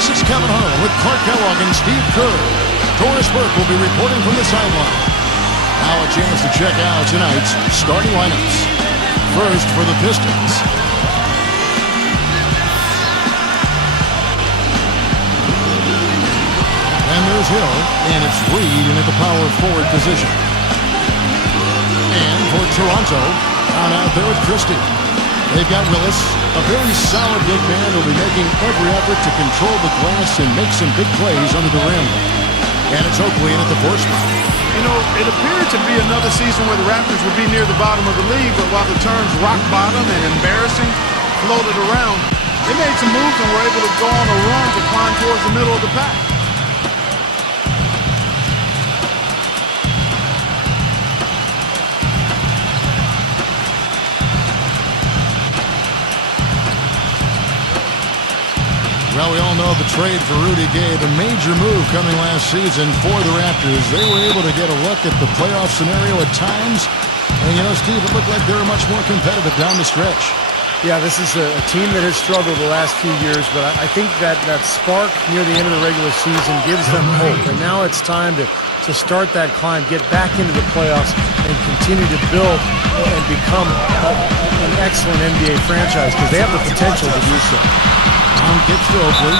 This is Kevin Harlan with Clark Kellogg and Steve Kerr. Doris Burke will be reporting from the sideline. Now a chance to check out tonight's starting lineups. First for the Pistons. And there's Hill, and it's Reed in at the power forward position. And for Toronto, down out there with Christie. They've got Willis, a very solid big man who'll be making every effort to control the glass and make some big plays under the rim. And it's Oakley in at the fourth spot. You know, it appeared to be another season where the Raptors would be near the bottom of the league, but while the terms rock bottom and embarrassing floated around, they made some moves and were able to go on a run to climb towards the middle of the pack. Well, we all know the trade for Rudy Gay, a major move coming last season for the Raptors. They were able to get a look at the playoff scenario at times. And, you know, Steve, it looked like they were much more competitive down the stretch. Yeah, this is a team that has struggled the last few years, but I think that spark near the end of the regular season gives them hope. And now it's time to start that climb, get back into the playoffs, and continue to build and become an excellent NBA franchise because they have the potential to do so. Down gets to Oakley.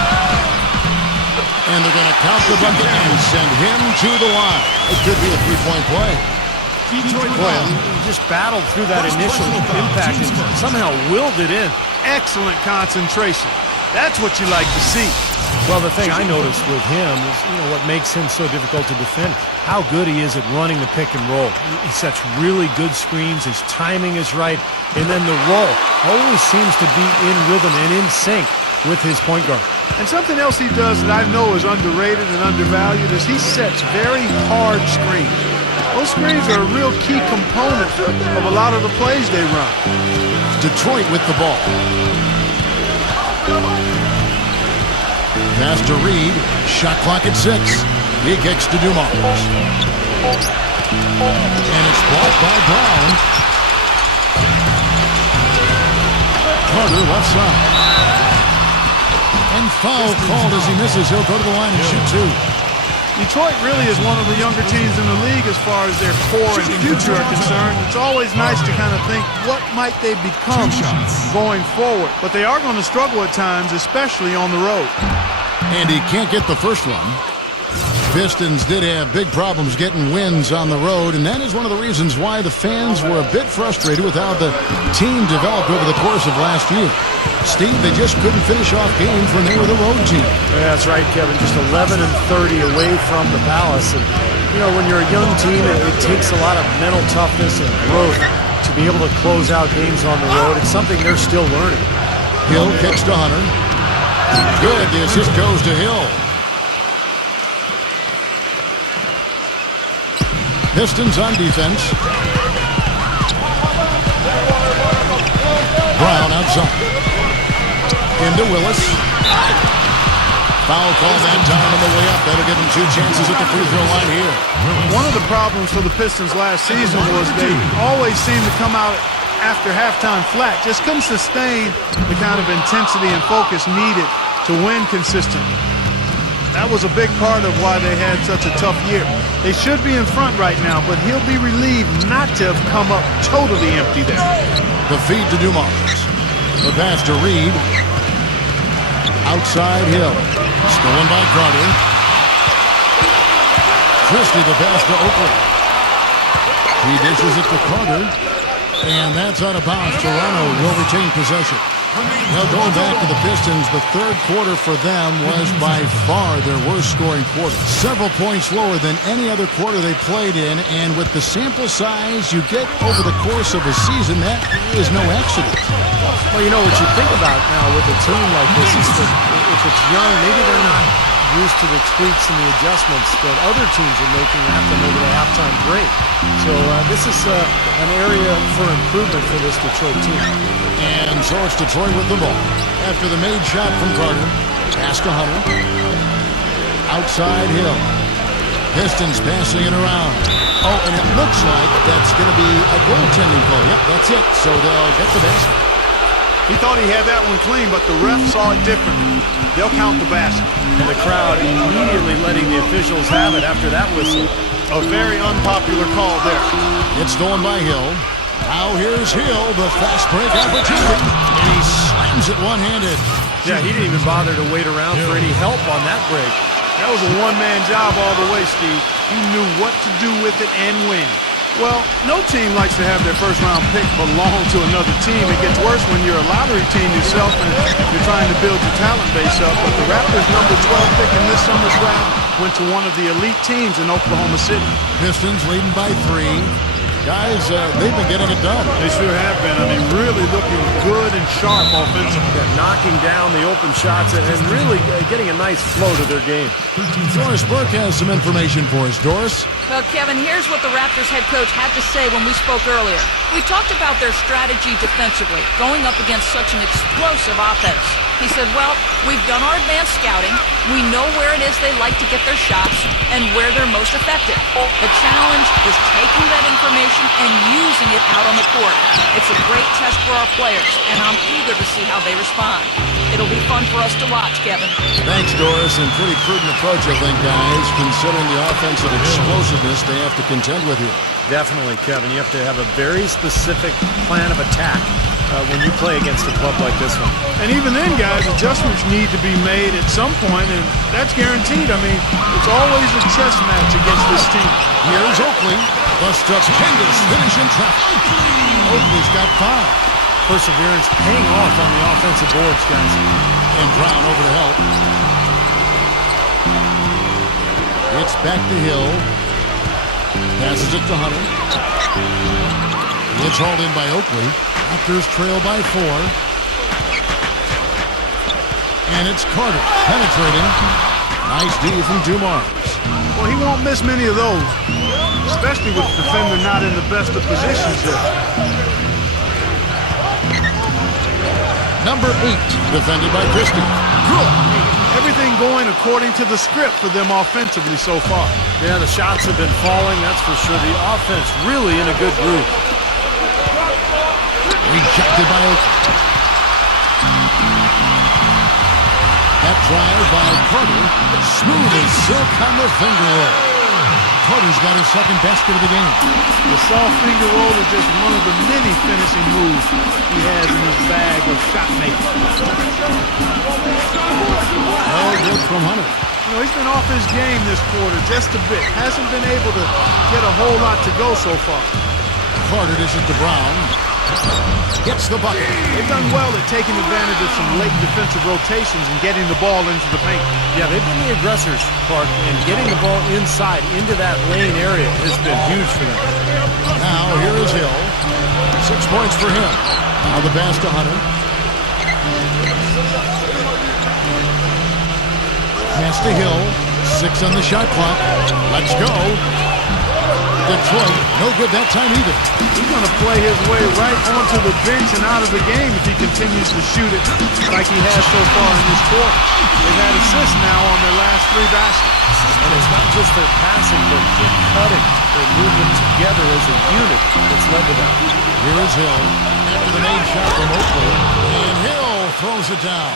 And they're going to count the bucket and send him to the line. It could be a three-point play. Boy, he just battled through that initial impact and somehow willed it in. Excellent concentration. That's what you like to see. Well, the thing I noticed with him is, you know, what makes him so difficult to defend, how good he is at running the pick and roll. He sets really good screens, his timing is right, and then the roll always seems to be in rhythm and in sync with his point guard. And something else he does that I know is underrated and undervalued is he sets very hard screens. Those screens are a real key component of a lot of the plays they run. Detroit with the ball. Pass to Reed. Shot clock at 6. He kicks to Dumars. And it's blocked by Brown. Carter left side. And foul called as he misses. He'll go to the line and shoot 2. Detroit really is one of the younger teams in the league as far as their core and future are concerned. It's always nice to kind of think, what might they become going forward? But they are going to struggle at times, especially on the road. And he can't get the first one. Pistons did have big problems getting wins on the road, and that is one of the reasons why the fans were a bit frustrated with how the team developed over the course of last year. Steve, they just couldn't finish off games when they were the road team. Yeah, that's right, Kevin. Just 11 and 30 away from the Palace. And, you know, when you're a young team, it takes a lot of mental toughness and growth to be able to close out games on the road. It's something they're still learning. Hill kicks to Hunter. Good. The assist goes to Hill. Pistons on defense. Brown outside. Into Willis. Foul call that time on the way up. That'll give them 2 chances at the free throw line here. One of the problems for the Pistons last season was they always seemed to come out after halftime flat. Just couldn't sustain the kind of intensity and focus needed to win consistently. That was a big part of why they had such a tough year. They should be in front right now, but he'll be relieved not to have come up totally empty there. The feed to Dumars. The pass to Reed. Outside Hill. Stolen by Carter. Christie the pass to Oakley. He dishes it to Carter. And that's out of bounds. Toronto will retain possession. Well, going back to the Pistons, the third quarter for them was by far their worst scoring quarter. Several points lower than any other quarter they played in, and with the sample size you get over the course of a season, that is no accident. Well, you know what you think about now with a team like this is that if it's young, maybe they're not used to the tweaks and the adjustments that other teams are making after over the halftime break. So this is an area for improvement for this Detroit team. And so it's Detroit with the ball. After the made shot from Carter, pass to Hunter. Outside Hill. Pistons passing it around. Oh, and it looks like that's going to be a goaltending call. Yep, that's it. So they'll get the basket. He thought he had that one clean, but the ref saw it differently. They'll count the basket. And the crowd immediately letting the officials have it after that whistle. A very unpopular call there. It's stolen by Hill. Now here's Hill, the fast break opportunity, and he slams it one-handed. Yeah, he didn't even bother to wait around for any help on that break. That was a one-man job all the way, Steve. He knew what to do with it and when. Well, no team likes to have their first-round pick belong to another team. It gets worse when you're a lottery team yourself and you're trying to build your talent base up. But the Raptors' number 12 pick in this summer's draft went to one of the elite teams in Oklahoma City. Pistons leading by 3. Guys, they've been getting it done. They sure have been. I mean, really looking good and sharp offensively. Yeah, knocking down the open shots and really getting a nice flow to their game. Doris Burke has some information for us. Doris? Well, Kevin, here's what the Raptors head coach had to say when we spoke earlier. We talked about their strategy defensively, going up against such an explosive offense. He said, well, we've done our advanced scouting. We know where it is they like to get their shots and where they're most effective. The challenge is taking that information and using it out on the court. It's a great test for our players, and I'm eager to see how they respond. It'll be fun for us to watch, Kevin. Thanks, Doris, and pretty prudent approach, I think, guys, considering the offensive explosiveness they have to contend with here. Definitely, Kevin. You have to have a very specific plan of attack when you play against a club like this one. And even then, guys, adjustments need to be made at some point, and that's guaranteed. I mean, it's always a chess match against this team. Here's Oakley. The stupendous finish in traffic. Oakley's got 5. Perseverance paying off on the offensive boards, guys. And Brown over to help. It's back to Hill. Passes it to Hunter. It's hauled in by Oakley. Raptors trail by 4. And it's Carter penetrating. Nice D from Dumars. Well, he won't miss many of those, especially with the defender not in the best of positions there. Number 8, defended by Christie. Good. Everything going according to the script for them offensively so far. Yeah, the shots have been falling, that's for sure. The offense really in a good groove. Rejected by Oakley. That drive by Carter. Smooth as silk on the finger roll. Carter's got his second basket of the game. The soft finger roll is just one of the many finishing moves he has in his bag of shot making. Well, good from Hunter. You know, he's been off his game this quarter just a bit. Hasn't been able to get a whole lot to go so far. Carter dishes to Brown. Gets the bucket. They've done well at taking advantage of some late defensive rotations and getting the ball into the paint. Yeah, they've been the aggressors, Clark, and getting the ball inside into that lane area has been huge for them. Now, here is Hill. 6 points for him. Now the pass to Hunter. Pass to Hill. 6 on the shot clock. Let's go. Detroit, no good that time either. He's going to play his way right onto the bench and out of the game if he continues to shoot it like he has so far in this quarter. They've had assists now on their last 3 baskets. And it's not just their passing, but their cutting, their movement together as a unit that's led to that. Here is Hill. After the main shot from Oakley. And Hill throws it down.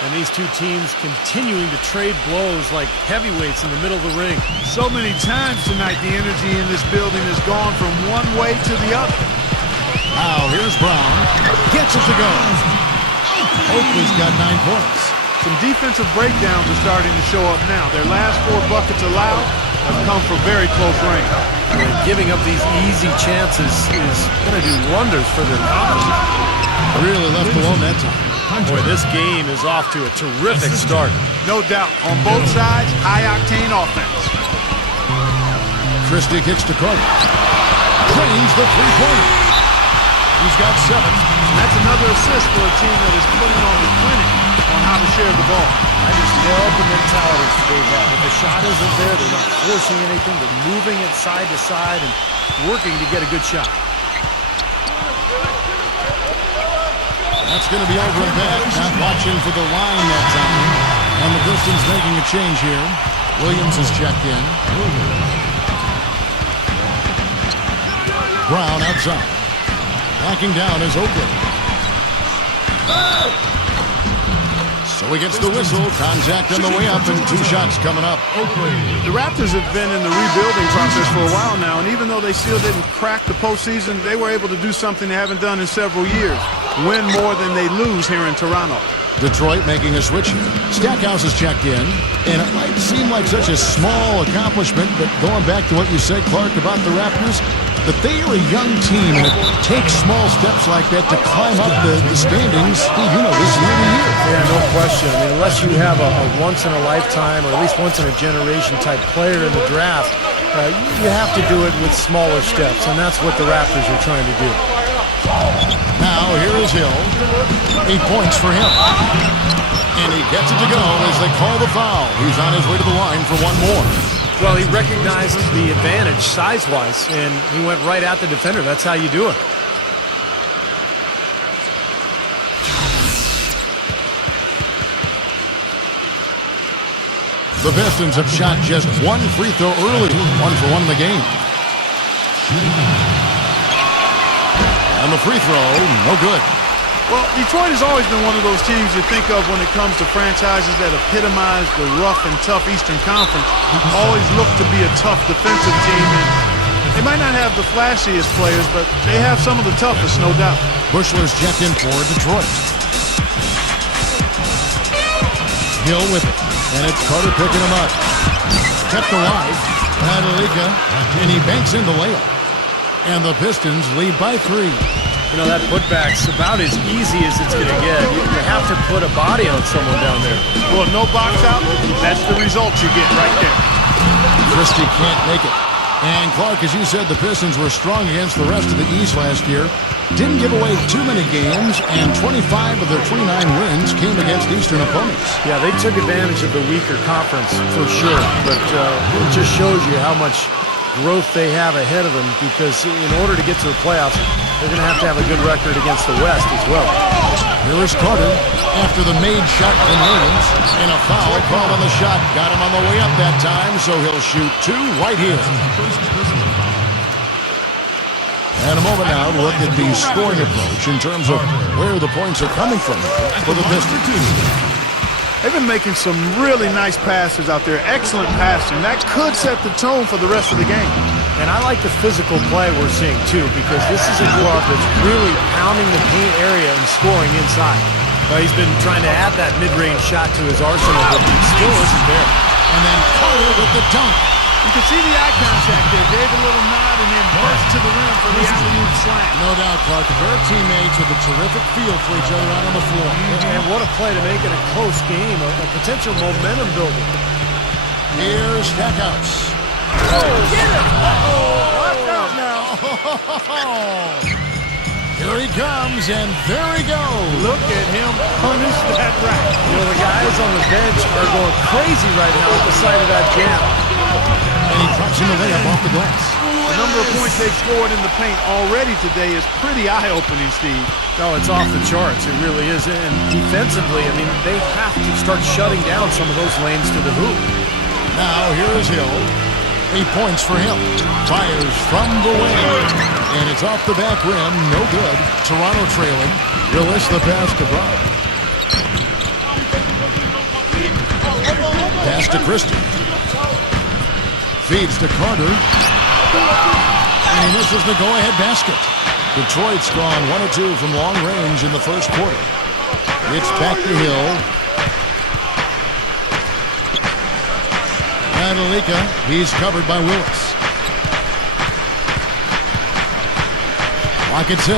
And these two teams continuing to trade blows like heavyweights in the middle of the ring. So many times tonight, the energy in this building has gone from one way to the other. Now, here's Brown. Gets it to go. Oakley's got 9 points. Some defensive breakdowns are starting to show up now. Their last 4 buckets allowed have come from very close range. And giving up these easy chances is going to do wonders for their confidence. Really left alone that time. Boy, this game is off to a terrific start. No doubt. On both sides, high-octane offense. Christie kicks to Carter. Drains the three-pointer. He's got 7. And that's another assist for a team that is putting on the clinic on how to share the ball. I just love the mentality they have. If the shot isn't there, they're not forcing anything. They're moving it side to side and working to get a good shot. That's going to be over and back. Not watching for the line that time. And the Pistons making a change here. Williams is checked in. Brown outside. Backing down is Oakley. So he gets the whistle, contact on the way up, and 2 shots coming up. The Raptors have been in the rebuilding process for a while now, and even though they still didn't crack the postseason, they were able to do something they haven't done in several years, win more than they lose here in Toronto. Detroit making a switch here. Stackhouse has checked in, and it might seem like such a small accomplishment, but going back to what you said, Clark, about the Raptors, that they are a young team, and it takes small steps like that to climb up the standings, you know, this year to year. Yeah, no question. I mean, unless you have a once-in-a-lifetime or at least once-in-a-generation type player in the draft, you have to do it with smaller steps, and that's what the Raptors are trying to do. Now, here is Hill. 8 points for him. And he gets it to go as they call the foul. He's on his way to the line for one more. Well, he recognized the advantage size-wise, and he went right at the defender. That's how you do it. The Pistons have shot just 1 free throw early. 1 for 1 in the game. And the free throw, no good. Well, Detroit has always been one of those teams you think of when it comes to franchises that epitomize the rough and tough Eastern Conference. Always look to be a tough defensive team. And they might not have the flashiest players, but they have some of the toughest, no doubt. Bushler's checked in for Detroit. Hill with it. And it's Carter picking him up. Kept alive. Adalika. And he banks in the layup. And the Pistons lead by 3. You know, that putback's about as easy as it's going to get. You have to put a body on someone down there. Well, no box out, that's the result you get right there. Christie can't make it. And Clark, as you said, the Pistons were strong against the rest of the East last year. Didn't give away too many games, and 25 of their 29 wins came against Eastern opponents. Yeah, they took advantage of the weaker conference for sure, but it just shows you how much growth they have ahead of them, because in order to get to the playoffs, they're going to have a good record against the West as well. Here is Carter after the made shot from Williams, and a foul called on the shot. Got him on the way up that time, so he'll shoot 2 right here. And a moment now to look at the scoring approach in terms of where the points are coming from for the Pistons. They've been making some really nice passes out there. Excellent passing. That could set the tone for the rest of the game. And I like the physical play we're seeing, too, because this is a club that's really pounding the paint area and scoring inside. He's been trying to add that mid-range shot to his arsenal, but he still isn't there. And then Carter with the dunk. You can see the eye contact there. Gave a little nod and then burst to the rim for the alley-oop slam. No doubt, Clark. They're teammates with a terrific feel for each other out on the floor. And what a play to make it a close game, a potential momentum builder. Here's Stackhouse. Oh, get it! Uh-oh. Watch out now. Here he comes, and there he goes. Look at him punish that rack. You know, the guys on the bench are going crazy right now at the sight of that jam. And he drops him the layup off the glass. The number of points they've scored in the paint already today is pretty eye-opening, Steve. No, it's off the charts. It really is. And defensively, I mean, they have to start shutting down some of those lanes to the hoop. Now, here is Hill. 8 points for him. Fires from the wing. And it's off the back rim. No good. Toronto trailing. Willis the pass to Brown. Pass to Christie. Feeds to Carter. And he misses the go-ahead basket. Detroit's gone 1 of 2 from long range in the first quarter. It's back to Hill. Adalika, he's covered by Willis. Clock at 6.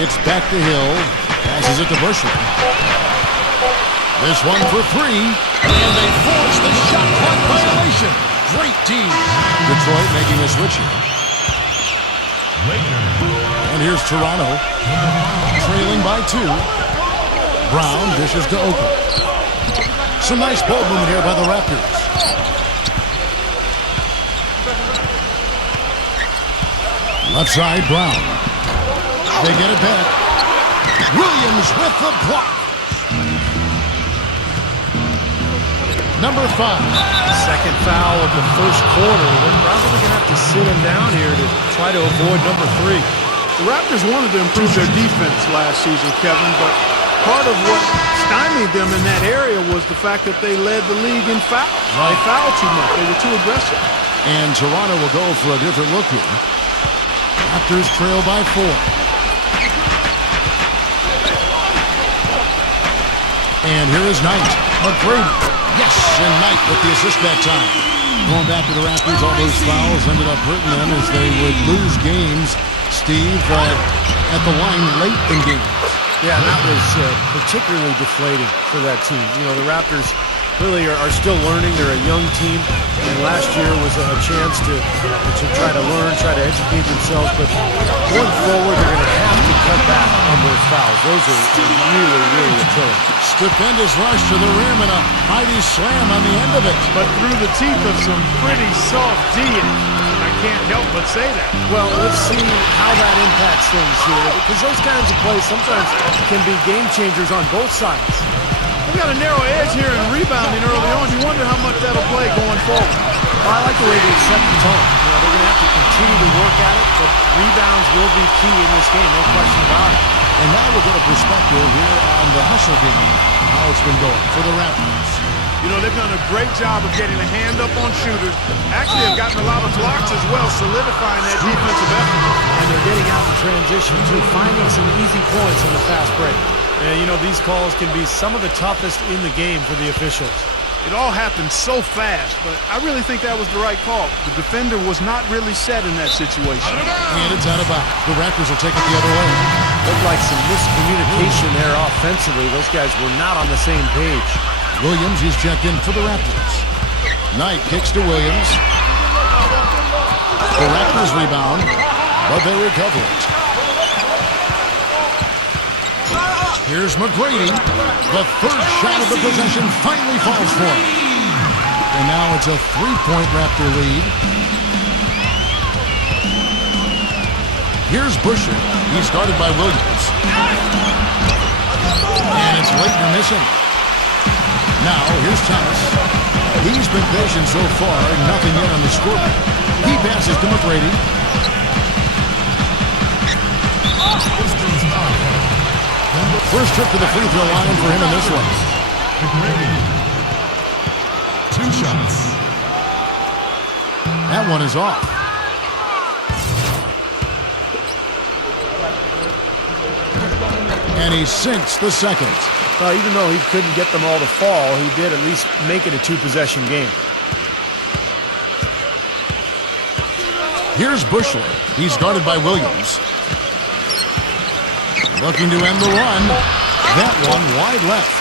It's back to Hill. Passes it to Bushler. This one for 3. And they force the shot clock violation. Great team. Detroit making a switch here. And here's Toronto. Trailing by 2. Brown dishes to Oakley. Some nice ball movement here by the Raptors. Left side, Brown. They get it back. Williams with the block. Number 5. Second foul of the first quarter. They're probably going to have to sit him down here to try to avoid number 3. The Raptors wanted to improve their defense last season, Kevin, but part of what stymied them in that area was the fact that they led the league in fouls. Right. They fouled too much. They were too aggressive. And Toronto will go for a different look here. Raptors trail by 4. And here is Knight. McGrady. Yes, and Knight with the assist that time. Going back to the Raptors, all those fouls ended up hurting them as they would lose games, Steve, at the line late in games. Yeah, that was particularly deflating for that team. You know, the Raptors really are still learning. They're a young team, and last year was a chance to try to learn, try to educate themselves. But going forward, they're going to have to cut back on those fouls. Those are really, really a killer. Stupendous rush to the rim and a mighty slam on the end of it. But through the teeth of some pretty soft D. I can't help but say that. Well, let's see how that impacts things here, because those kinds of plays sometimes can be game changers on both sides. They've got a narrow edge here in rebounding early on. You wonder how much that'll play going forward. Well, I like the way they set the tone. You know, they're going to have to continue to work at it, but rebounds will be key in this game, no question about it. And now we'll get a perspective here on the hustle game, how it's been going for the Raptors. You know, they've done a great job of getting a hand up on shooters. Actually, have gotten a lot of blocks as well, solidifying that defensive effort. And they're getting out in transition, too, finding some easy points on the fast break. And, you know, these calls can be some of the toughest in the game for the officials. It all happened so fast, but I really think that was the right call. The defender was not really set in that situation. And it's out of bounds. The Raptors will take it the other way. Looked like some miscommunication there offensively. Those guys were not on the same page. Williams, he's checked in for the Raptors. Knight kicks to Williams. The Raptors rebound, but they recover it. Here's McGrady. The third shot of the possession finally falls for him. And now it's a 3-point Raptor lead. Here's Busher. He's guarded by Williams. And it's Leitner missing. Now, here's Thomas. He's been patient so far, nothing yet on the scoreboard. He passes to McGrady. First trip to the free throw line for him in this one. McGrady. 2 shots. That one is off. And he sinks the second. Well, even though he couldn't get them all to fall, he did at least make it a 2-possession game. Here's Bushler. He's guarded by Williams. Looking to end the run. That one wide left.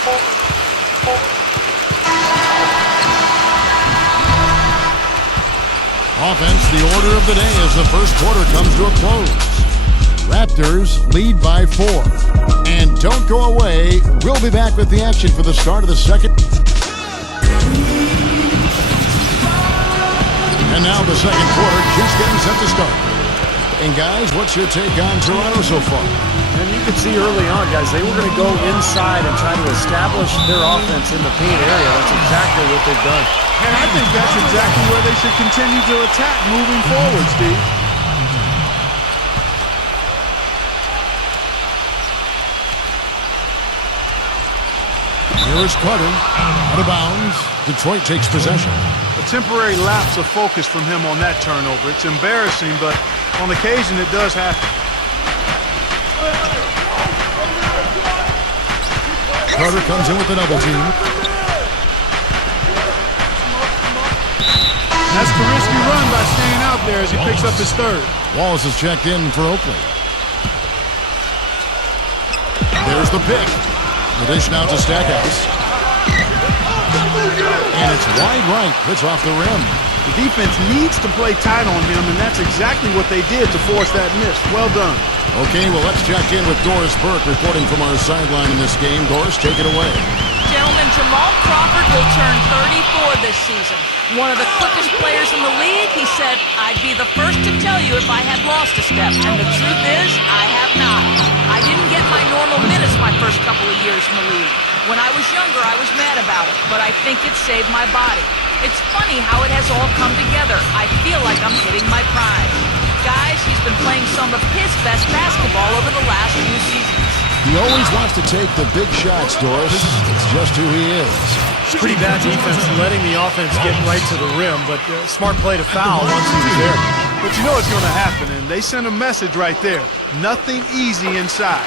Offense, the order of the day as the first quarter comes to a close. Raptors lead by 4. And don't go away. We'll be back with the action for the start of the second. And now the second quarter just getting set to start. And guys, what's your take on Toronto so far? And you could see early on, guys, they were going to go inside and try to establish their offense in the paint area. That's exactly what they've done. And I think that's exactly where they should continue to attack moving forward, Steve. Here is Carter, out of bounds. Detroit takes possession. A temporary lapse of focus from him on that turnover. It's embarrassing, but on occasion it does happen. Carter comes in with the double team. That's the risky run by staying out there as he picks up his third. Wallace is checked in for Oakley. There's the pick. The dish now to Stackhouse. And it's wide right. Hits off the rim. The defense needs to play tight on him, and that's exactly what they did to force that miss. Well done. Okay, well, let's check in with Doris Burke reporting from our sideline in this game. Doris, take it away. Gentlemen, Jamal Crawford will turn 34 this season. One of the quickest players in the league. He said, "I'd be the first to tell you if I had lost a step." And the truth is, I have not. I didn't get my normal minutes my first couple of years in the league. When I was younger, I was mad about it, but I think it saved my body. It's funny how it has all come together. I feel like I'm hitting my prime. Guys, he's been playing some of his best basketball over the last few seasons. He always wants to take the big shots, Doris. It's just who he is. It's pretty bad defense letting the offense get right to the rim, but smart play to foul once he was there. But you know what's going to happen, and they sent a message right there. Nothing easy inside.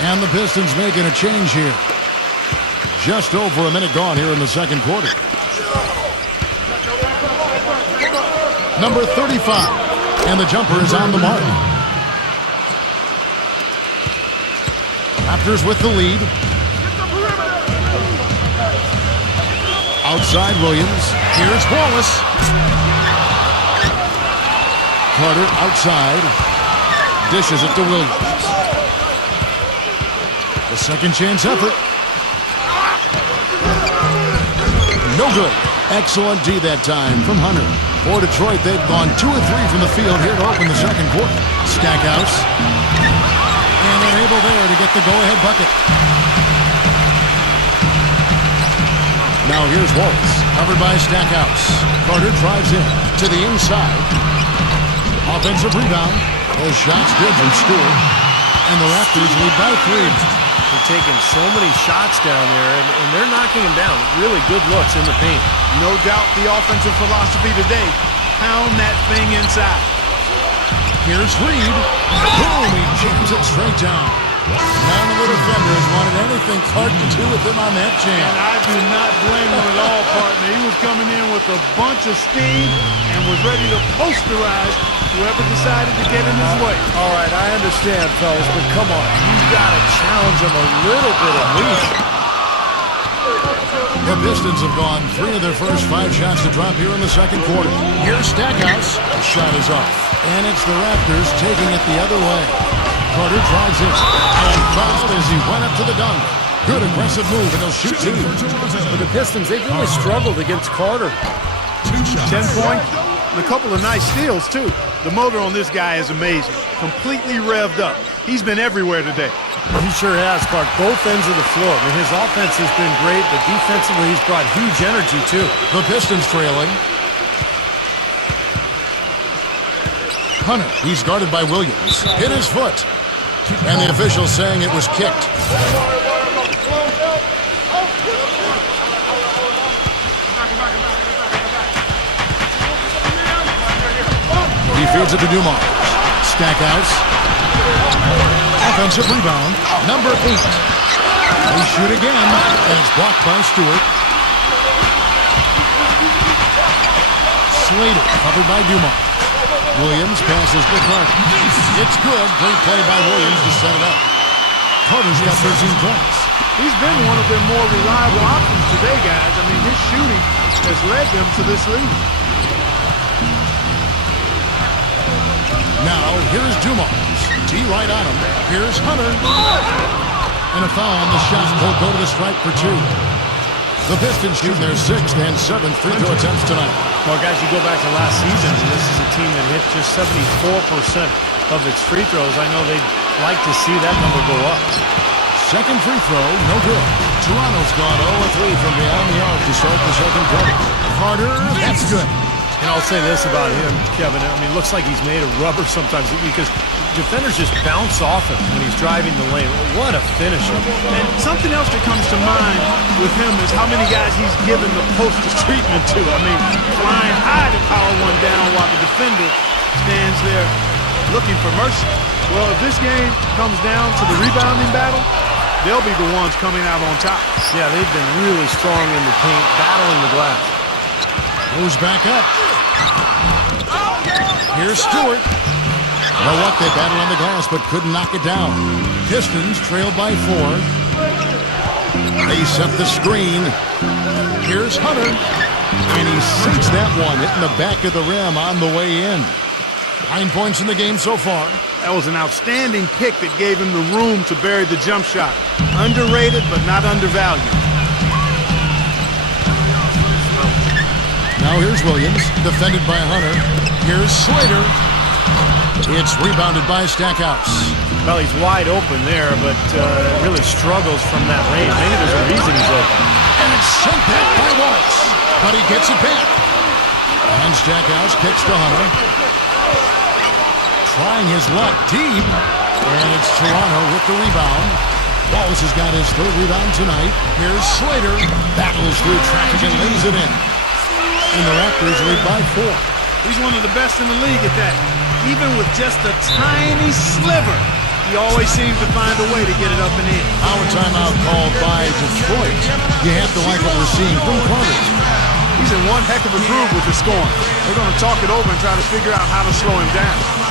And the Pistons making a change here. Just over a minute gone here in the second quarter. Number 35, and the jumper is on the mark. Raptors with the lead. Outside Williams. Here's Wallace. Carter outside. Dishes it to Williams. The second chance effort. No good. Excellent D that time from Hunter. For Detroit, they've gone 2 of 3 from the field here to open the second quarter. Stackhouse. And they're able there to get the go-ahead bucket. Now here's Wallace, covered by Stackhouse. Carter drives in to the inside. Offensive rebound. Those shots good from Stewart. And the Raptors lead by 3. They're taking so many shots down there, and they're knocking them down. Really good looks in the paint. No doubt the offensive philosophy today. Pound that thing inside. Here's Reed. Boom, he jams it straight down. None of the defenders wanted anything Clark to do with him on that jam. And I do not blame him at all, partner. He was coming in with a bunch of steam and was ready to posterize whoever decided to get in his way. All right, I understand, fellas, but come on. You've got to challenge him a little bit at least. The Pistons have gone 3 of their first 5 shots to drop here in the second quarter. Here's Stackhouse. The shot is off. And it's the Raptors taking it the other way. Carter drives in and fouled as he went up to the dunk. Good aggressive move, and he'll shoot 2. For the Pistons, they've really struggled against Carter. 2 shots. 10 points and a couple of nice steals, too. The motor on this guy is amazing. Completely revved up. He's been everywhere today. He sure has, Clark. Both ends of the floor. I mean, his offense has been great, but defensively he's brought huge energy, too. The Pistons trailing. Hunter, he's guarded by Williams. Hit his foot. And the official saying it was kicked. He feeds it to Dumars. Stackhouse. Offensive rebound. Number 8. They shoot again, and it's blocked by Stewart. Slater, covered by Dumars. Williams passes to Carter. It's good. Great play by Williams to set it up. Carter's got 13 points. He's been one of their more reliable options today, guys. I mean, his shooting has led them to this lead. Now, here's Dumars. D right on him. Here's Hunter. And a foul on the shot. He'll go to the stripe for 2. The Pistons shoot their 6th and 7th free throw attempts tonight. Well, guys, you go back to last season, and this is a team that hit just 74% of its free throws. I know they'd like to see that number go up. Second free throw, no good. Toronto's gone 0-3 from beyond the arc to start the second quarter. Carter, that's good. And I'll say this about him, Kevin. I mean, it looks like he's made of rubber sometimes because defenders just bounce off him when he's driving the lane. What a finisher. And something else that comes to mind with him is how many guys he's given the poster treatment to. I mean, flying high to power one down while the defender stands there looking for mercy. Well, if this game comes down to the rebounding battle, they'll be the ones coming out on top. Yeah, they've been really strong in the paint, battling the glass. Moves back up. Here's Stewart. You know what? They battled on the glass but couldn't knock it down. Pistons trailed by 4. They set the screen. Here's Hunter. And he sinks that one, hitting the back of the rim on the way in. 9 points in the game so far. That was an outstanding pick that gave him the room to bury the jump shot. Underrated but not undervalued. Now here's Williams, defended by Hunter. Here's Slater. It's rebounded by Stackhouse. Well, he's wide open there, but really struggles from that range. Maybe there's a reason he's open. And it's sent back by Wallace. But he gets it back. And Stackhouse kicks to Hunter. Trying his luck deep. And it's Toronto with the rebound. Wallace has got his third rebound tonight. Here's Slater. Battles through traffic and lays it in. And the Raptors lead by 4. He's one of the best in the league at that. Even with just a tiny sliver, he always seems to find a way to get it up and in. Our timeout called by Detroit. You have to like what we're seeing from Carter. He's in one heck of a groove with the scoring. They're going to talk it over and try to figure out how to slow him down.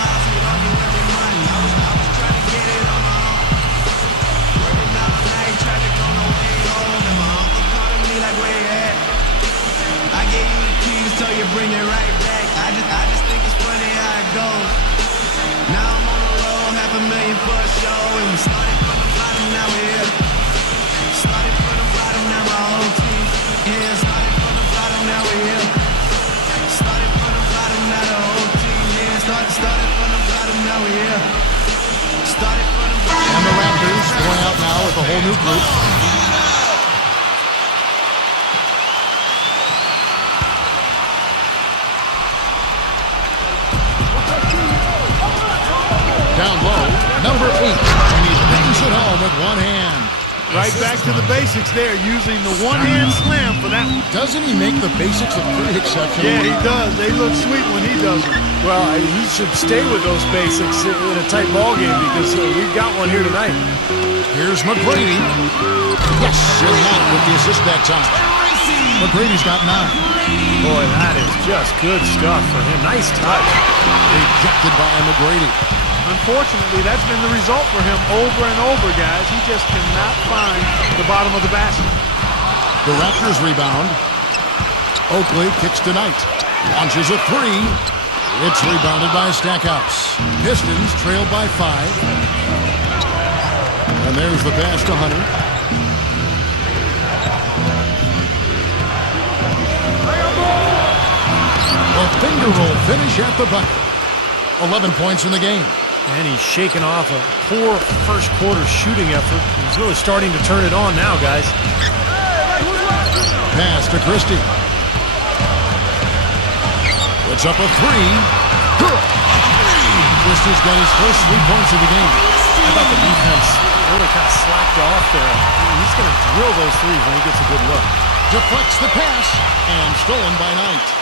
So you bring it right back. I just think it's funny how it goes. Now I'm on the road, $500,000 for a show, and we started from the bottom, now we're here. Started from the bottom, now my whole team here. Started from the bottom, now we're here. Started from the bottom, now the whole team here. Started from the bottom, now we're here. Started from the bottom. And the Raptors going out now with a whole new group. Down low, number 8, and he bangs it home with one hand. Right back to the basics there, using the one-hand slam for that one. Doesn't he make the basics look pretty exceptional? Yeah, he does. They look sweet when he does it. Well, he should stay with those basics in a tight ball game because we've got one here tonight. Here's McGrady. Yes, and not with the assist that time. McGrady's got 9. Boy, that is just good stuff for him. Nice touch. Rejected by McGrady. Unfortunately, that's been the result for him over and over, guys. He just cannot find the bottom of the basket. The Raptors rebound. Oakley kicks tonight. Launches a 3. It's rebounded by Stackhouse. Pistons trail by 5. And there's the pass to Hunter. A finger roll finish at the bucket. 11 points in the game. And he's shaking off a poor first quarter shooting effort. He's really starting to turn it on now, guys. Pass to Christie. Puts up a 3. Christie's got his first 3 points of the game. I thought the defense really kind of slacked off there. He's going to drill those threes when he gets a good look. Deflects the pass and stolen by Knight.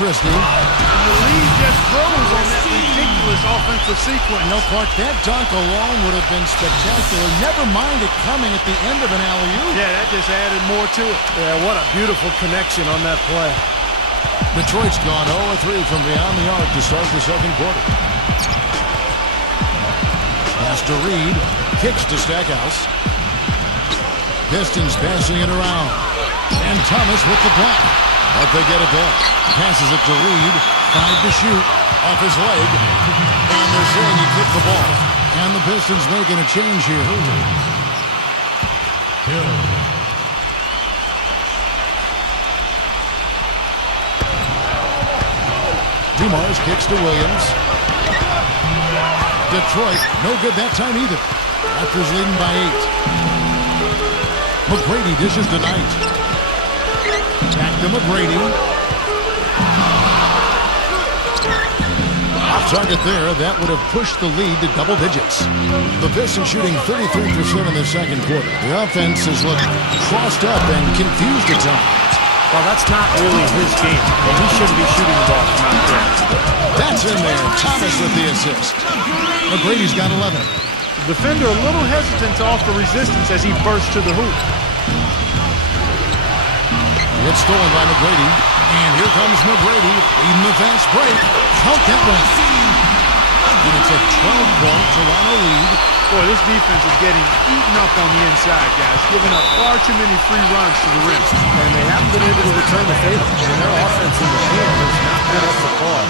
Christie. And the lead just grows on that ridiculous offensive sequence. You know, Clark, that dunk alone would have been spectacular. Never mind it coming at the end of an alley-oop. Yeah, that just added more to it. Yeah, what a beautiful connection on that play. Detroit's gone 0-3 from beyond the arc to start the second quarter. Pass to Reed. Kicks to Stackhouse. Pistons passing it around. And Thomas with the block. But they get it back. Passes it to Reed. 5 to shoot. Off his leg. And they're saying he kicked the ball. And the Pistons making a change here. Dumars kicks to Williams. Detroit, no good that time either. Raptors leading by 8. McGrady dishes to Knight. Back to McGrady. Off target there, that would have pushed the lead to double digits. The Pistons shooting 33% in the second quarter. The offense has looked crossed up and confused at times. Well, that's not really his game. And he shouldn't be shooting the ball from out there. That's in there. Thomas with the assist. McGrady's got 11. The defender a little hesitant to offer resistance as he bursts to the hoop. It's stolen by McGrady. And here comes McGrady leading the fast break. Count that one. And it's a 12-point Toronto lead. Boy, this defense is getting eaten up on the inside, guys. Giving up far too many free runs to the rim. And they haven't been able to return the favor. And their offense in the paint has not been up to par.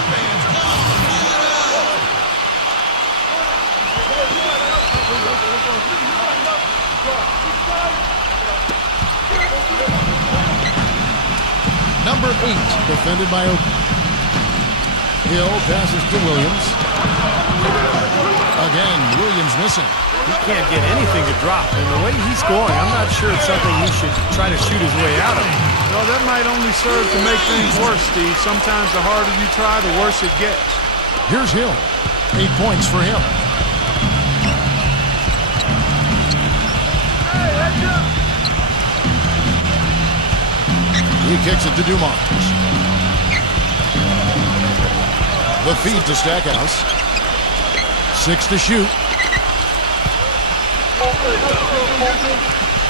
Number 8, defended by Oakley. Hill passes to Williams. Again, Williams missing. He can't get anything to drop. And the way he's scoring, I'm not sure it's something he should try to shoot his way out of. Well, that might only serve to make things worse, Steve. Sometimes the harder you try, the worse it gets. Here's Hill. 8 points for him. He kicks it to Dumars. The feed to Stackhouse. 6 to shoot.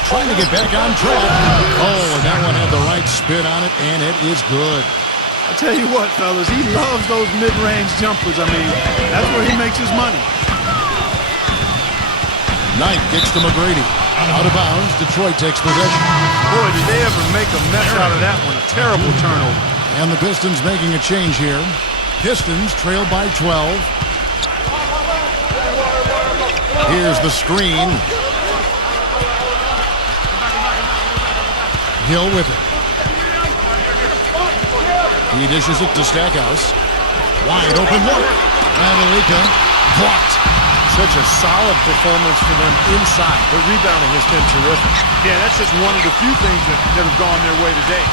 Trying to get back on track. Oh, and that one had the right spin on it, and it is good. I tell you what, fellas, he loves those mid-range jumpers. I mean, that's where he makes his money. Knight kicks to McGrady. Out of bounds, Detroit takes possession. Boy, did they ever make a mess out of that one. A terrible turnover. And the Pistons making a change here. Pistons trail by 12. Here's the screen. Hill with it. He dishes it to Stackhouse. Wide open look. Adelika blocked. Such a solid performance for them inside. The rebounding has been terrific. Yeah, that's just one of the few things that have gone their way today.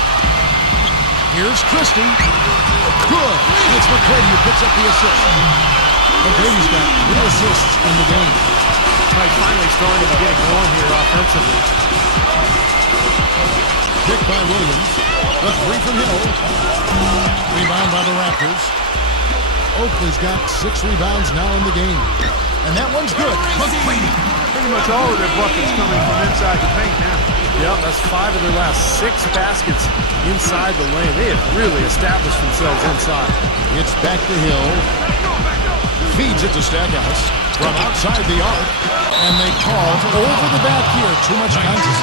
Here's Christie. Good. And it's McGrady who picks up the assist. McGrady's got 3 assists in the game. He's finally starting to get it going here offensively. Picked by Williams. The 3 from Hill. Rebound by the Raptors. Oakley's got 6 rebounds now in the game. And that one's good. McGrady. Pretty much all of their buckets coming from inside the paint now. Yep, that's 5 of their last 6 baskets inside the lane. They have really established themselves inside. It's back to Hill. Feeds it to Stackhouse from outside the arc. And they call over the back here. Too much contact.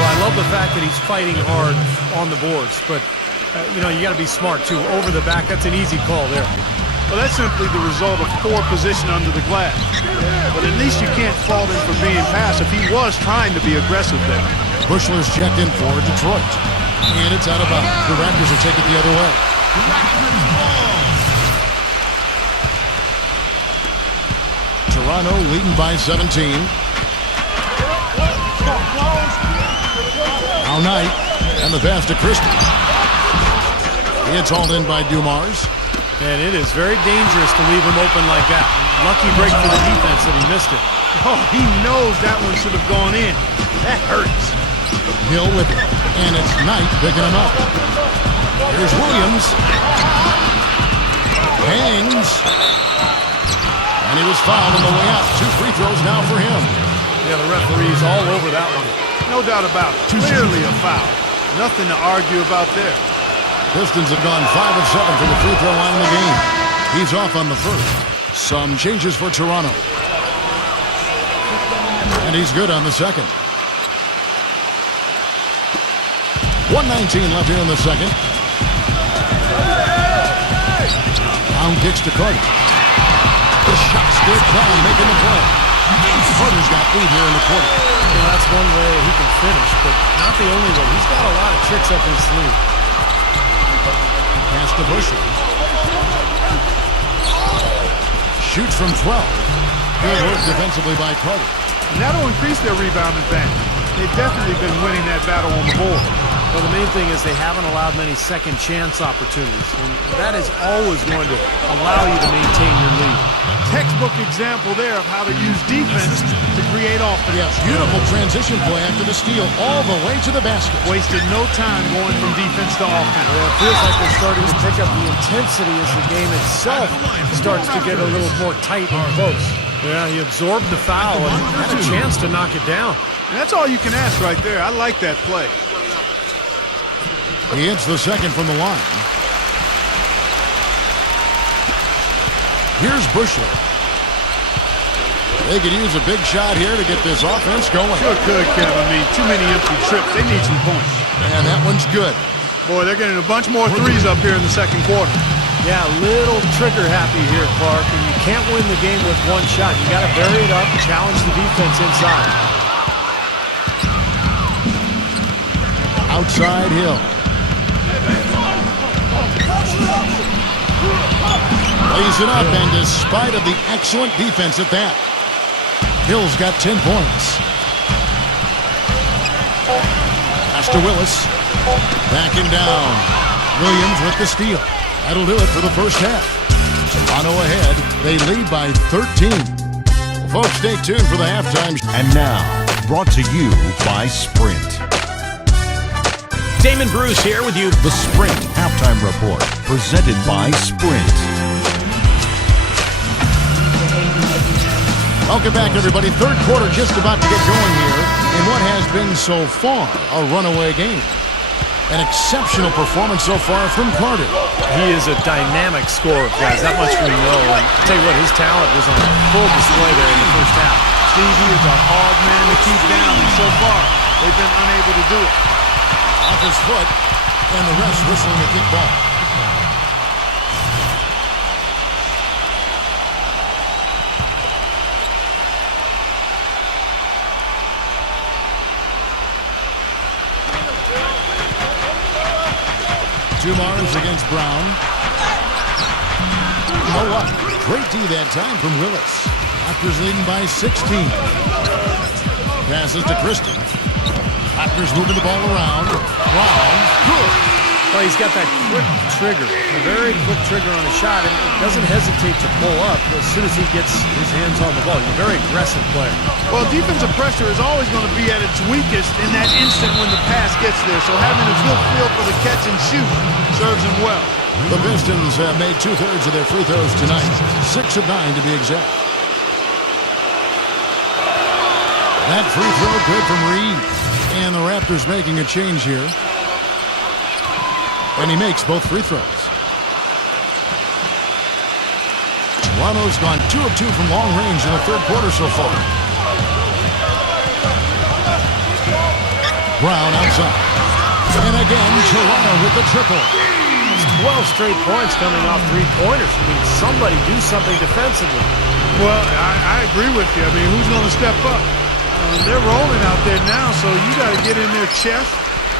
Well, I love the fact that he's fighting hard on the boards. But, you got to be smart, too. Over the back, that's an easy call there. Well, that's simply the result of poor position under the glass. But at least you can't fault him for being passive. He was trying to be aggressive there. Bushler's checked in for Detroit. And it's out of bounds. The Raptors will take it the other way. Toronto leading by 17. Now Knight. And the pass to Christie. It's hauled in by Dumars. And it is very dangerous to leave him open like that. Lucky break for the defense that he missed it. Oh, he knows that one should have gone in. That hurts. Hill with it. And it's Knight picking him up. Here's Williams. Hangs. And he was fouled on the way out. 2 free throws now for him. Yeah, the referee's all over that one. No doubt about it. Clearly a foul. Nothing to argue about there. Pistons have gone 5 of 7 from the free throw line in the game. He's off on the first. Some changes for Toronto. And he's good on the second. 1:19 left here in the second. Brown kicks to Carter. The shot's good. Brown making the play. Carter's got 8 here in the quarter. That's one way he can finish, but not the only way. He's got a lot of tricks up his sleeve. Pass to Bushler. Shoots from 12. Good work defensively by Carter. And that'll increase their rebound advantage. They've definitely been winning that battle on the board. Well, the main thing is they haven't allowed many second chance opportunities. And that is always going to allow you to maintain your lead. Textbook example there of how to use defense to create offense. Yes, beautiful transition play after the steal all the way to the basket. Wasted no time going from defense to offense. Well, it feels like they're starting to pick up the intensity as the game itself starts to get a little more tight and close. Yeah, he absorbed the foul and had a chance to knock it down. And that's all you can ask right there. I like that play. He hits the second from the line. Here's Bushler. They could use a big shot here to get this offense going. Sure could, Kev. I mean, too many empty trips. They need some points. And that one's good. Boy, they're getting a bunch more threes up here in the second quarter. Yeah, a little trigger happy here, Clark. And you can't win the game with one shot. You got to bury it up and challenge the defense inside. Outside Hill. Lays it up, and despite of the excellent defense at that, Hill's got 10 points. Pass to Willis. Backing down. Williams with the steal. That'll do it for the first half. Toronto ahead. They lead by 13. Well, folks, stay tuned for the halftime. And now, brought to you by Sprint. Damon Bruce here with you. The Sprint Halftime Report, presented by Sprint. Welcome back, everybody. Third quarter just about to get going here in what has been so far a runaway game. An exceptional performance so far from Carter. He is a dynamic scorer, guys. That much we know. And I'll tell you what, his talent was on full display there in the first half. Stevie is a hard man to keep down, and so far, they've been unable to do it. Off his foot, and the refs whistling a kick ball. Dumars against Brown. You know what? Great D that time from Willis. Raptors leading by 16. Passes to Christie. Raptors moving the ball around. Brown. Good. Well, he's got that quick trigger, a very quick trigger on a shot, and doesn't hesitate to pull up as soon as he gets his hands on the ball. He's a very aggressive player. Well, defensive pressure is always going to be at its weakest in that instant when the pass gets there, so having a good feel for the catch and shoot serves him well. The Pistons have made 2/3 of their free throws tonight. 6 of 9 to be exact. That free throw good from Reed. And the Raptors making a change here. And he makes both free throws. Toronto's gone 2 of 2 from long range in the third quarter so far. Brown outside. And again, Toronto with the triple. 12 straight points coming off three-pointers. I mean, somebody do something defensively. Well, I agree with you. I mean, who's going to step up? They're rolling out there now, so you got to get in their chest,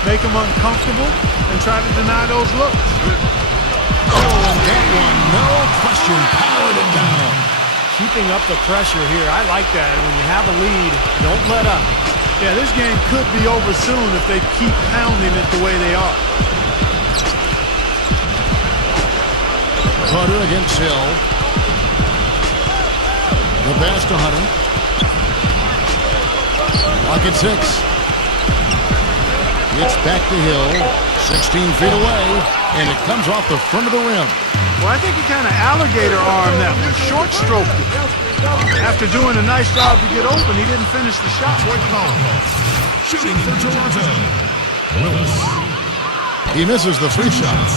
make them uncomfortable, and try to deny those looks. Oh, and that one, no question, powered it down. Keeping up the pressure here, I like that. When you have a lead, don't let up. Yeah, this game could be over soon if they keep pounding it the way they are. Carter against Hill. The pass to Hunter. Clock at 6. It's back to Hill. 16 feet away, and it comes off the front of the rim. Well, I think he kind of alligator-armed that one. Short-stroked it. After doing a nice job to get open, he didn't finish the shot. Shooting for Toronto, Willis. He misses the free shot.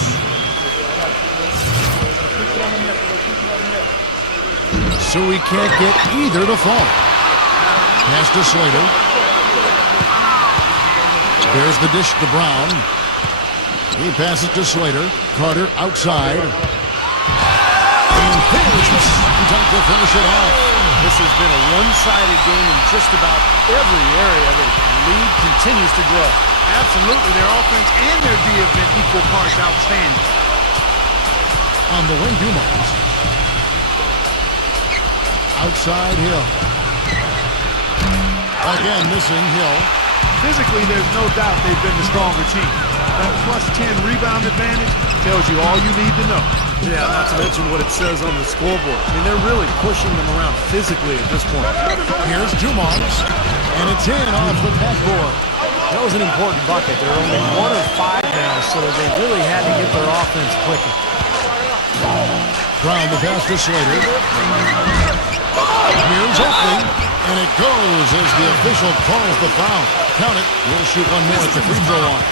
So he can't get either to fall. Pass to Slater. There's the dish to Brown. He passes to Slater. Carter outside. And there's time to finish it off. This has been a one-sided game in just about every area. The lead continues to grow. Absolutely. Their offense and their D have been equal parts outstanding. On the wing, Dumars. Outside Hill. Again, missing Hill. Physically, there's no doubt they've been the stronger team. That plus 10 rebound advantage tells you all you need to know. Yeah, not to mention what it says on the scoreboard. I mean, they're really pushing them around physically at this point. Here's Dumars, and it's in off the backboard. That was an important bucket. They're only 1 of 5 now, so they really had to get their offense clicking. Brown the pass to Slater. Here's Oakley, and it goes as the official calls the foul. Count it. We'll shoot one more at the free throw line.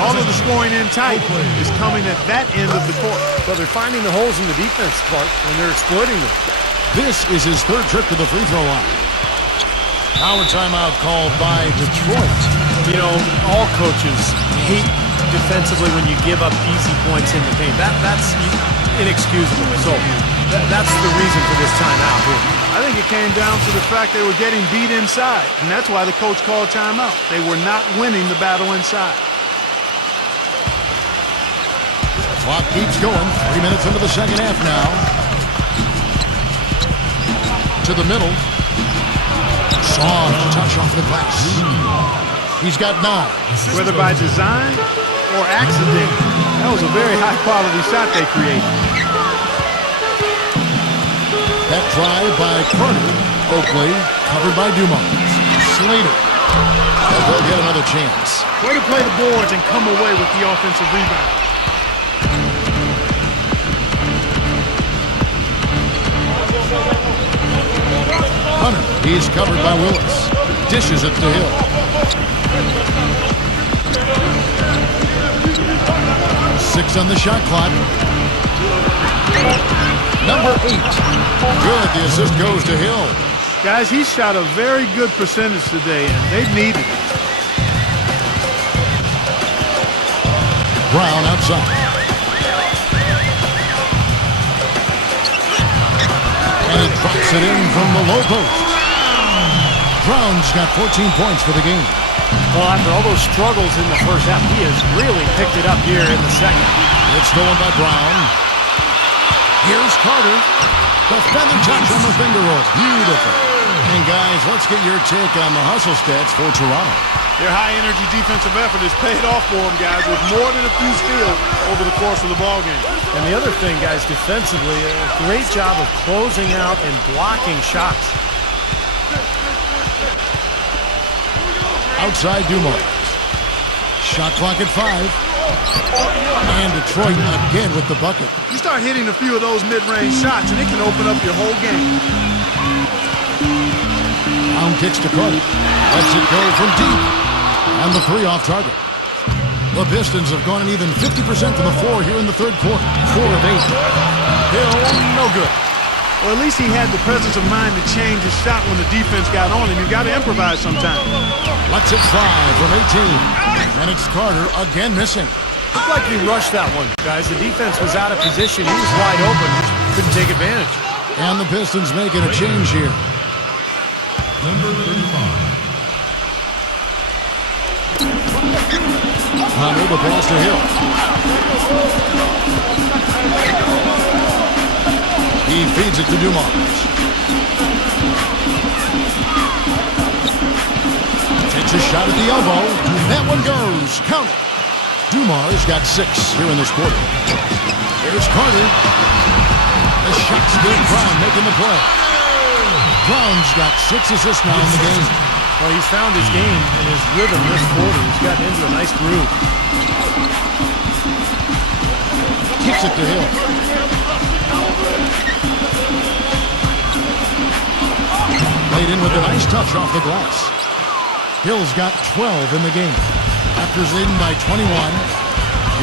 All of the scoring in tight is coming at that end of the court. Well, they're finding the holes in the defense part, and they're exploiting them. This is his third trip to the free throw line. Power timeout called by Detroit. You know, all coaches hate defensively when you give up easy points in the paint. That's inexcusable. So that's the reason for this timeout here. I think it came down to the fact they were getting beat inside, and that's why the coach called timeout. They were not winning the battle inside. Clock keeps going. 3 minutes into the second half now. To the middle. Soft touch off the glass. He's got 9. Whether by design or accident, that was a very high-quality shot they created. That try by Carter. Oakley covered by Dumars. Slater. But they'll get another chance. Way to play the boards and come away with the offensive rebound. Hunter, he's covered by Willis. Dishes it to Hill. Six on the shot clock. Number 8. Good. The assist goes to Hill. Guys, he shot a very good percentage today, and they needed it. Brown outside. And he drops it in from the low post. Brown's got 14 points for the game. Well, after all those struggles in the first half, he has really picked it up here in the second. It's stolen by Brown. Here's Carter. The feather touch on the finger roll. Beautiful. And guys, let's get your take on the hustle stats for Toronto. Their high-energy defensive effort has paid off for them, guys, with more than a few steals over the course of the ballgame. And the other thing, guys, defensively, a great job of closing out and blocking shots. Outside Dumars. Shot clock at 5. And Detroit again with the bucket. You start hitting a few of those mid-range shots, and it can open up your whole game. Brown kicks to Carter. Lets it go from deep. And the 3 off target. The Pistons have gone an even 50% from the floor here in the third quarter. 4 of 8. Hill, no good. Or at least he had the presence of mind to change his shot when the defense got on him. You got to improvise sometimes. Lets it fly from 18. And it's Carter again missing. Looked like he rushed that one, guys. The defense was out of position. He was wide open. Just couldn't take advantage. And the Pistons making a change here. Number 35. Hunter, the pass to Hill. He feeds it to Dumars. Takes a shot at the elbow. That one goes. Count it. Dumars got 6 here in this quarter. Here's Carter. The shot's good. Brown making the play. Brown's got 6 assists now in the game. Well, he's found his game and his rhythm this quarter. He's gotten into a nice groove. Kicks it to Hill. Laid in with a nice touch off the glass. Hill's got 12 in the game. Raptors leading by 21.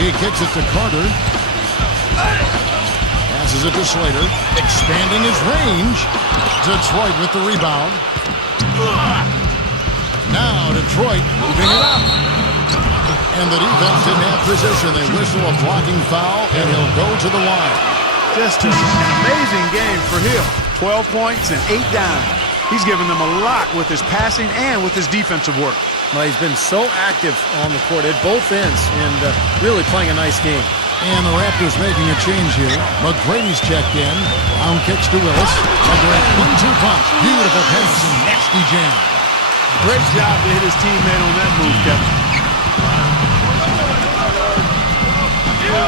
He kicks it to Carter. Passes it to Slater. Expanding his range. Detroit with the rebound. Now Detroit moving it up. And the defense didn't have position. They whistle a blocking foul, and he'll go to the line. Just an amazing game for Hill. 12 points and 8 down. He's given them a lot with his passing and with his defensive work. Well, he's been so active on the court at both ends and really playing a nice game. And the Raptors making a change here. McGrady's checked in. Brown kicks to Willis. A great 1-2 punch. Beautiful pass and nasty jam. Great job to hit his teammate on that move, Kevin.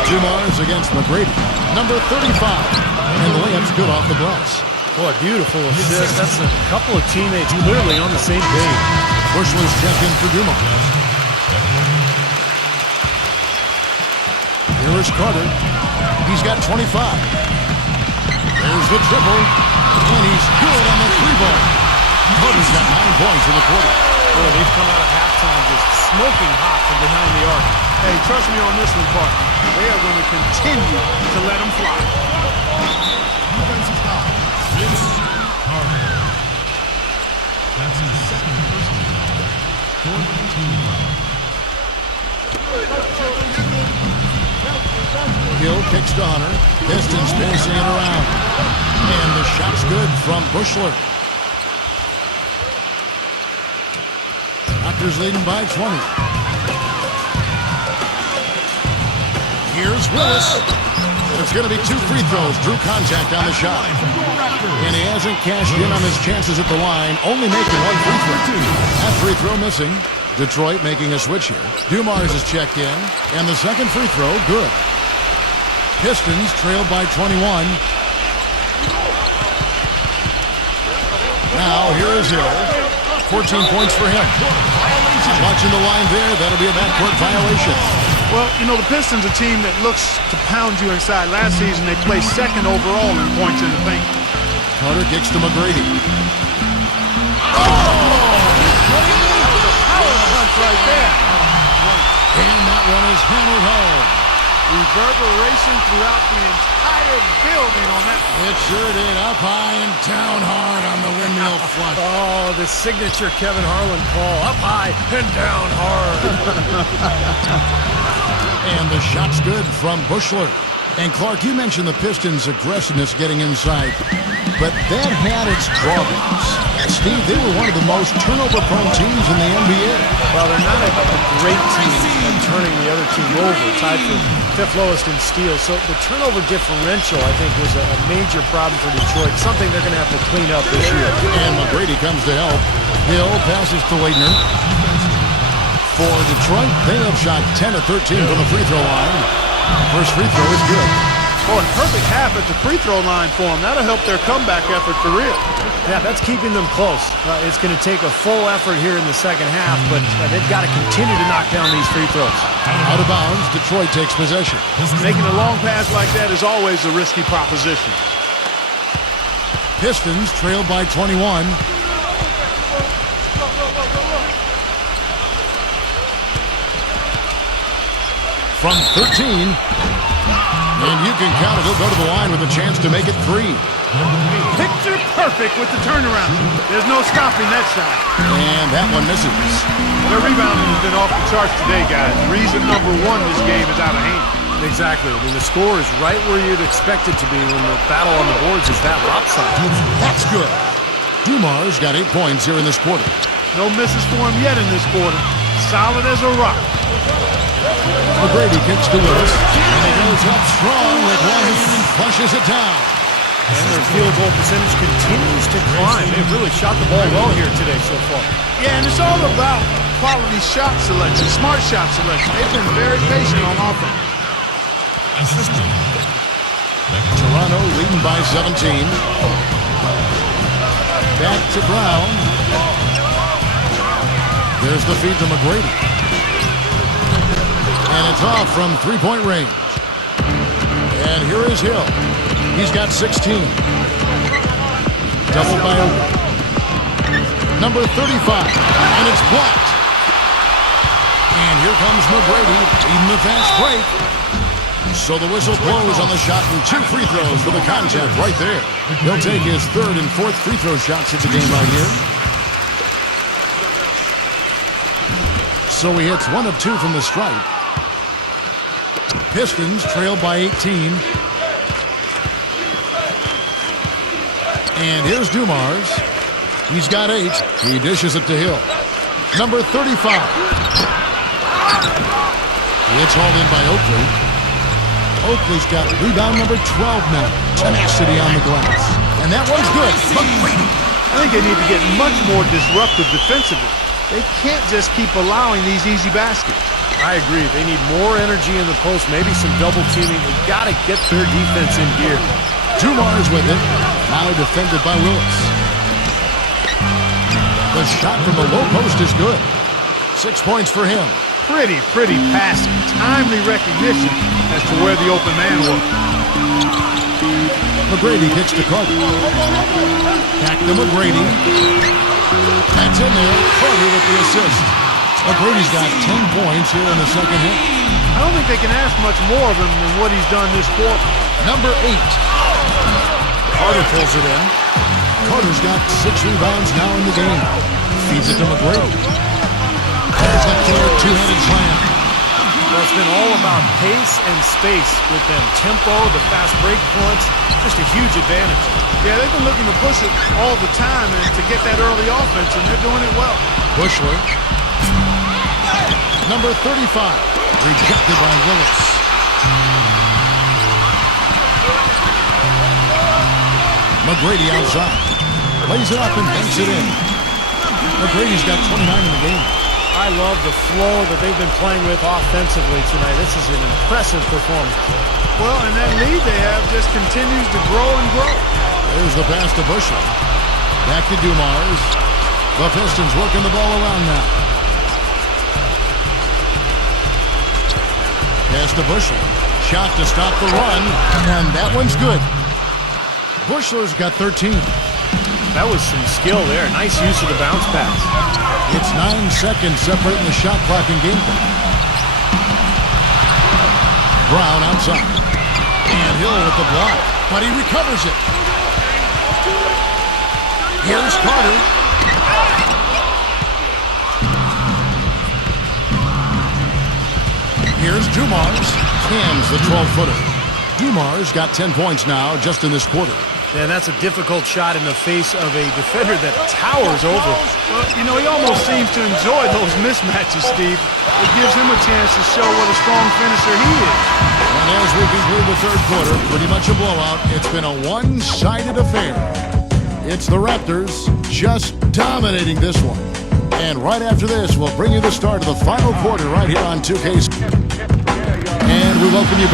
Dumars against McGrady. Number 35. And the layup's good off the glass. What a beautiful assist. That's a couple of teammates literally on the same page. Bushler's checked in for Dumars. Here is Carter. He's got 25. There's the triple. And he's good on the 3-ball. Carter's got 9 points in the quarter. Boy, they've come out of halftime just smoking hot from behind the arc. Hey, trust me on this one, partner. They are going to continue to let them fly. Defensive foul. Vince Carter. That's his second personal foul. Fourth team foul. Hill kicks to Hunter. Pistons passing it around. And the shot's good from Bushler. Raptors leading by 20. Here's Willis. It's going to be 2 free throws. Drew contact on the shot. And he hasn't cashed in on his chances at the line, only making 1 free throw. That free throw missing. Detroit making a switch here. Dumars is checked in. And the second free throw, good. Pistons trailed by 21. Now, here is Hill. 14 points for him. Watching the line there, that'll be a backcourt violation. Well, you know, the Pistons are a team that looks to pound you inside. Last season, they placed second overall in points in the paint. Carter kicks to McGrady. Power punch right there. And that one is hammered home. Reverberation throughout the entire building on that one. It sure did. Up high and down hard on the windmill front. Oh, the signature Kevin Harlan call. Up high and down hard. And the shot's good from Bushler. And Clark, you mentioned the Pistons' aggressiveness getting inside, but that had its drawbacks. Steve, they were one of the most turnover-prone teams in the NBA. Well, they're not a great team at turning the other team over, tied for fifth lowest in steals. So the turnover differential, I think, was a major problem for Detroit, something they're going to have to clean up this year. And McGrady comes to help. Hill passes to Leitner. For Detroit, they have shot 10 of 13 from the free throw line. First free throw is good. Oh, a perfect half at the free throw line for them. That'll help their comeback effort for real. Yeah, that's keeping them close. It's going to take a full effort here in the second half, but they've got to continue to knock down these free throws. Out of bounds, Detroit takes possession. Making a long pass like that is always a risky proposition. Pistons trailed by 21. From 13. And you can count it. He'll go to the line with a chance to make it 3. Picture perfect with the turnaround. There's no stopping that shot. And that one misses. Their rebounding has been off the charts today, guys. Reason number one, this game is out of hand. Exactly. I mean, the score is right where you'd expect it to be when the battle on the boards is that lopsided. That's good. Dumars got 8 points here in this quarter. No misses for him yet in this quarter. Solid as a rock. McGrady kicks to Willis. And he goes up strong with one hand and flushes it down. And their field goal percentage continues to climb. They've really shot the ball well here today so far. Yeah, and it's all about quality shot selection, smart shot selection. They've been very patient on offense. Assistant. Toronto leading by 17. Back to Brown. There's the feed to McGrady. And it's off from three-point range. And here is Hill. He's got 16. Doubled by Oakley. Number 35. And it's blocked. And here comes McGrady leading the fast break. So the whistle blows on the shot and 2 free throws for the contact right there. He'll take his 3rd and 4th free throw shots of the game right here. So he hits 1 of 2 from the stripe. Pistons trail by 18. And here's Dumars. He's got 8. He dishes it to Hill. Number 35. It's hauled in by Oakley. Oakley's got rebound number 12 now. Tenacity on the glass. And that one's good. McGrady. I think they need to get much more disruptive defensively. They can't just keep allowing these easy baskets. I agree. They need more energy in the post, maybe some double teaming. They've got to get their defense in gear. Dumars with it. Now defended by Willis. The shot from the low post is good. 6 points for him. Pretty passing. Timely recognition as to where the open man was. McGrady kicks to Carter. Back to McGrady. That's in there. Carter with the assist. McGrady's got 10 points here in the second half. I don't think they can ask much more of him than what he's done this quarter. Number 8. Carter pulls it in. Carter's got 6 rebounds now in the game. Feeds it to McGrady. There's that killer two-handed slam. Well, it's been all about pace and space with them. Tempo, the fast break points, just a huge advantage. Yeah, they've been looking to push it all the time and to get that early offense, and they're doing it well. Bushler. Number 35. Rejected by Willis. McGrady outside. Lays it up and banks it in. McGrady's got 29 in the game. I love the flow that they've been playing with offensively tonight. This is an impressive performance. Well, and that lead they have just continues to grow and grow. There's the pass to Bushler. Back to Dumars. The Pistons working the ball around now. Pass to Bushler. Shot to stop the run, and that one's good. Bushler's got 13. That was some skill there. Nice use of the bounce pass. It's 9 seconds separating the shot clock and game clock. Brown outside. And Hill with the block, but he recovers it. Here's Carter. Here's Dumars. Cams the 12-footer. Dumars got 10 points now just in this quarter. Yeah, that's a difficult shot in the face of a defender that towers over. Well, you know, he almost seems to enjoy those mismatches, Steve. It gives him a chance to show what a strong finisher he is. And as we conclude the third quarter, pretty much a blowout. It's been a one-sided affair. It's the Raptors just dominating this one. And right after this, we'll bring you the start of the final quarter right here on 2K. And we welcome you back.